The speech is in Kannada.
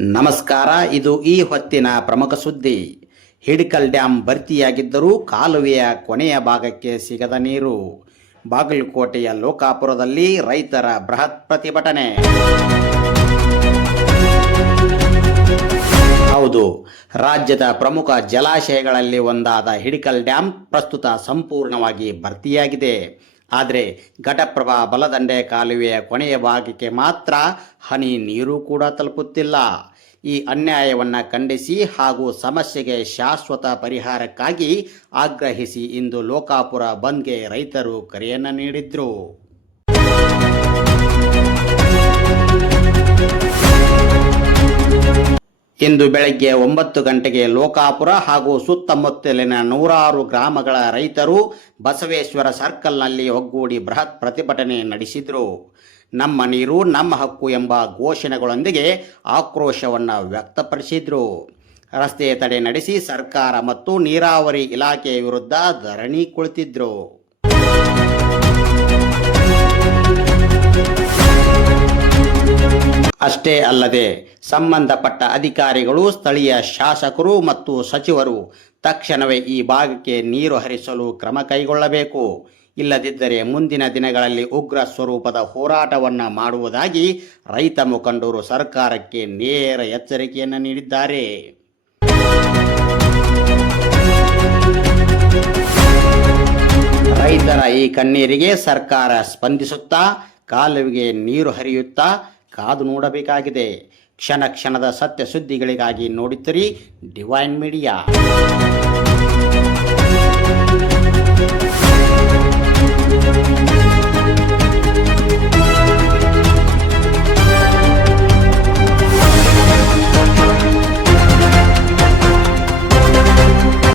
ನಮಸ್ಕಾರ. ಇದು ಈ ಹೊತ್ತಿನ ಪ್ರಮುಖ ಸುದ್ದಿ. ಹಿಡಕಲ್ ಡ್ಯಾಂ ಭರ್ತಿಯಾಗಿದ್ದರೂ ಕಾಲುವೆಯ ಕೊನೆಯ ಭಾಗಕ್ಕೆ ಸಿಗದ ನೀರು. ಬಾಗಲಕೋಟೆಯ ಲೋಕಾಪುರದಲ್ಲಿ ರೈತರ ಬೃಹತ್ ಪ್ರತಿಭಟನೆ. ಹೌದು, ರಾಜ್ಯದ ಪ್ರಮುಖ ಜಲಾಶಯಗಳಲ್ಲಿ ಒಂದಾದ ಹಿಡಕಲ್ ಡ್ಯಾಂ ಪ್ರಸ್ತುತ ಸಂಪೂರ್ಣವಾಗಿ ಭರ್ತಿಯಾಗಿದೆ. ಆದರೆ ಘಟಪ್ರಭಾ ಬಲದಂಡೆ ಕಾಲುವೆಯ ಕೊನೆಯ ಭಾಗಕ್ಕೆ ಮಾತ್ರ ಹನಿ ನೀರು ಕೂಡ ತಲುಪುತ್ತಿಲ್ಲ. ಈ ಅನ್ಯಾಯವನ್ನು ಖಂಡಿಸಿ ಹಾಗೂ ಸಮಸ್ಯೆಗೆ ಶಾಶ್ವತ ಪರಿಹಾರಕ್ಕಾಗಿ ಆಗ್ರಹಿಸಿ ಇಂದು ಲೋಕಾಪುರ ಬಂದ್ಗೆ ರೈತರು ಕರೆಯನ್ನು ನೀಡಿದ್ರು. ಇಂದು ಬೆಳಗ್ಗೆ 9 ಗಂಟೆಗೆ ಲೋಕಾಪುರ ಹಾಗೂ ಸುತ್ತಮುತ್ತಲಿನ ನೂರಾರು ಗ್ರಾಮಗಳ ರೈತರು ಬಸವೇಶ್ವರ ಸರ್ಕಲ್ನಲ್ಲಿ ಒಗ್ಗೂಡಿ ಬೃಹತ್ ಪ್ರತಿಭಟನೆ ನಡೆಸಿದರು. ನಮ್ಮ ನೀರು ನಮ್ಮ ಹಕ್ಕು ಎಂಬ ಘೋಷಣೆಗಳೊಂದಿಗೆ ಆಕ್ರೋಶವನ್ನು ವ್ಯಕ್ತಪಡಿಸಿದರು. ರಸ್ತೆ ತಡೆ ನಡೆಸಿ ಸರ್ಕಾರ ಮತ್ತು ನೀರಾವರಿ ಇಲಾಖೆಯ ವಿರುದ್ಧ ಧರಣಿ ಕುಳಿತಿದ್ರು. ಅಷ್ಟೇ ಅಲ್ಲದೆ ಸಂಬಂಧಪಟ್ಟ ಅಧಿಕಾರಿಗಳು, ಸ್ಥಳೀಯ ಶಾಸಕರು ಮತ್ತು ಸಚಿವರು ತಕ್ಷಣವೇ ಈ ಭಾಗಕ್ಕೆ ನೀರು ಹರಿಸಲು ಕ್ರಮ ಕೈಗೊಳ್ಳಬೇಕು. ಇಲ್ಲದಿದ್ದರೆ ಮುಂದಿನ ದಿನಗಳಲ್ಲಿ ಉಗ್ರ ಸ್ವರೂಪದ ಹೋರಾಟವನ್ನು ಮಾಡುವುದಾಗಿ ರೈತ ಮುಖಂಡರು ಸರ್ಕಾರಕ್ಕೆ ನೇರ ಎಚ್ಚರಿಕೆಯನ್ನು ನೀಡಿದ್ದಾರೆ. ರೈತರ ಈ ಕಣ್ಣೀರಿಗೆ ಸರ್ಕಾರ ಸ್ಪಂದಿಸುತ್ತಾ ಕಾಲುವೆಗೆ ನೀರು ಹರಿಯುತ್ತಾ ಕಾದು ನೋಡಬೇಕಾಗಿದೆ. ಕ್ಷಣ ಕ್ಷಣದ ಸತ್ಯ ಸುದ್ದಿಗಳಿಗಾಗಿ ನೋಡುತ್ತೀರಿ ಡಿವೈನ್ ಮೀಡಿಯಾ.